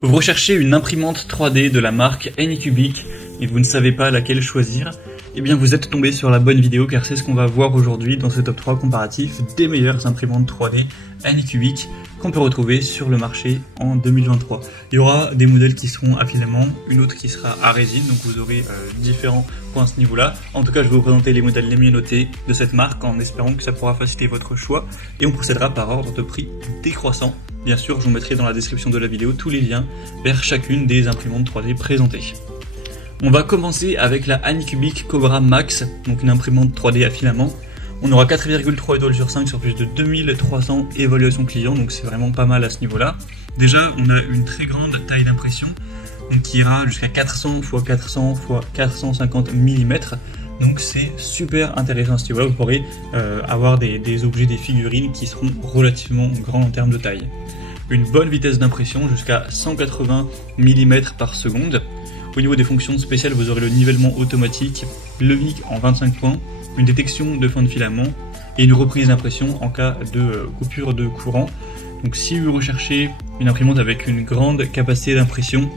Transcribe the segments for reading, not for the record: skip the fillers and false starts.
Vous recherchez une imprimante 3D de la marque Anycubic et vous ne savez pas laquelle choisir, eh bien vous êtes tombé sur la bonne vidéo car c'est ce qu'on va voir aujourd'hui dans ce top 3 comparatif des meilleures imprimantes 3D Anycubic qu'on peut retrouver sur le marché en 2023. Il y aura des modèles qui seront à filament, une autre qui sera à résine, donc vous aurez différents points à ce niveau-là. En tout cas, je vais vous présenter les modèles les mieux notés de cette marque en espérant que ça pourra faciliter votre choix et on procédera par ordre de prix décroissant. Bien sûr, je vous mettrai dans la description de la vidéo tous les liens vers chacune des imprimantes 3D présentées. On va commencer avec la Anycubic Cobra Max, donc une imprimante 3D à filament. On aura 4,3 étoiles sur 5 sur plus de 2300 évaluations clients, donc c'est vraiment pas mal à ce niveau-là. Déjà, on a une très grande taille d'impression, donc qui ira jusqu'à 400 x 400 x 450 mm. Donc c'est super intéressant à ce niveau-là, vous pourrez avoir des objets, des figurines qui seront relativement grands en termes de taille. Une bonne vitesse d'impression jusqu'à 180 mm par seconde. Au niveau des fonctions spéciales, vous aurez le nivellement automatique, le VIC en 25 points, une détection de fin de filament et une reprise d'impression en cas de coupure de courant. Donc si vous recherchez une imprimante avec une grande capacité d'impression,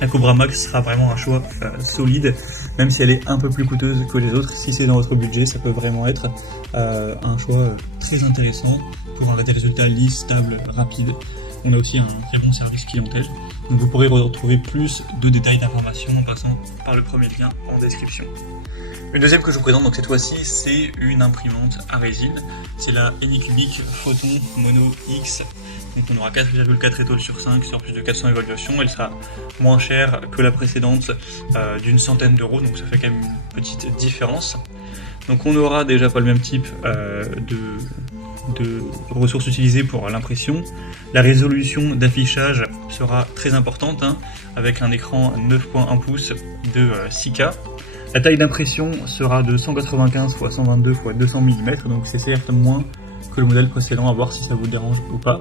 la Cobra Max sera vraiment un choix solide, même si elle est un peu plus coûteuse que les autres. Si c'est dans votre budget, ça peut vraiment être un choix très intéressant pour avoir des résultats lisses, stables, rapides. On a aussi un très bon service clientèle, donc vous pourrez retrouver plus de détails d'informations en passant par le premier lien en description. Une deuxième que je vous présente, donc cette fois-ci, c'est une imprimante à résine. C'est la Anycubic Photon Mono X. Donc on aura 4,4 étoiles sur 5 sur plus de 400 évaluations. Elle sera moins chère que la précédente d'une centaine d'euros, donc ça fait quand même une petite différence. Donc on aura déjà pas le même type de ressources utilisées pour l'impression. La résolution d'affichage sera très importante, avec un écran 9.1 pouces de 6K. La taille d'impression sera de 195 x 122 x 200 mm, donc c'est certes moins que le modèle précédent, à voir si ça vous dérange ou pas.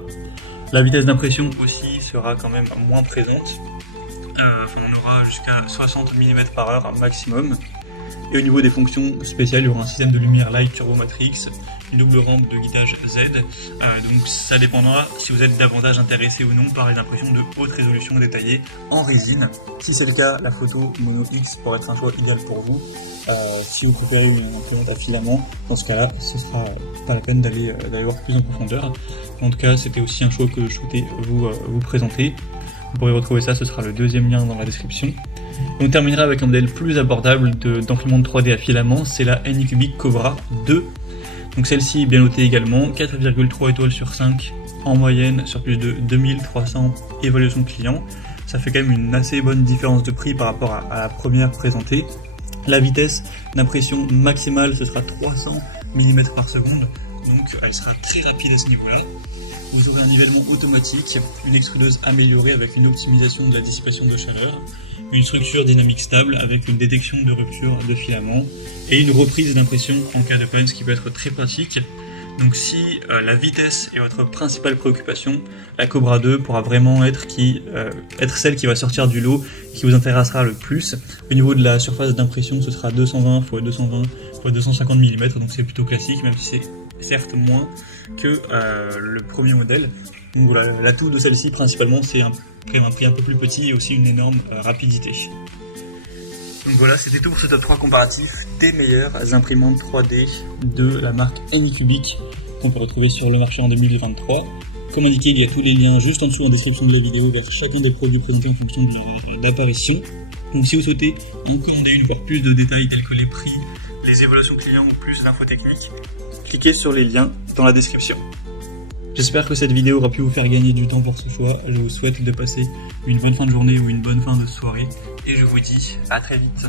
La vitesse d'impression aussi sera quand même moins présente, on aura jusqu'à 60 mm/h maximum. Et au niveau des fonctions spéciales, il y aura un système de lumière Light Turbo Matrix, une double rampe de guidage Z, donc ça dépendra si vous êtes davantage intéressé ou non par les impressions de haute résolution détaillée en résine. Si c'est le cas, la photo Mono X pourrait être un choix idéal pour vous. Si vous préférez une imprimante à filament, dans ce cas-là, ce sera pas la peine d'aller voir plus en profondeur. En tout cas, c'était aussi un choix que je souhaitais vous présenter. Vous pourrez retrouver ça, ce sera le deuxième lien dans la description. On terminera avec un modèle plus abordable d'imprimante 3D à filament, c'est la Anycubic Cobra 2. Donc celle-ci est bien notée également, 4,3 étoiles sur 5 en moyenne sur plus de 2300 évaluations clients. Ça fait quand même une assez bonne différence de prix par rapport à la première présentée. La vitesse d'impression maximale, ce sera 300 mm par seconde, donc elle sera très rapide à ce niveau-là. Vous aurez un nivellement automatique, une extrudeuse améliorée avec une optimisation de la dissipation de chaleur, une structure dynamique stable avec une détection de rupture de filament et une reprise d'impression en cas de panne, ce qui peut être très pratique. Donc si la vitesse est votre principale préoccupation, la Cobra 2 pourra vraiment être celle qui va sortir du lot et qui vous intéressera le plus. Au niveau de la surface d'impression, ce sera 220 x 220 x 250 mm, donc c'est plutôt classique, même si c'est certes moins que le premier modèle. Donc voilà, l'atout de celle-ci principalement, c'est un prix un peu plus petit et aussi une énorme rapidité. Donc voilà, c'était tout pour ce top 3 comparatif des meilleures imprimantes 3D de la marque Anycubic qu'on peut retrouver sur le marché en 2023. Comme indiqué, il y a tous les liens juste en dessous en description de la vidéo vers chacun des produits présentés en fonction de leur apparition. Donc si vous souhaitez en commander une, voire plus de détails tels que les prix, les évaluations clients ou plus d'infos techniques, cliquez sur les liens dans la description. J'espère que cette vidéo aura pu vous faire gagner du temps pour ce choix. Je vous souhaite de passer une bonne fin de journée ou une bonne fin de soirée et je vous dis à très vite.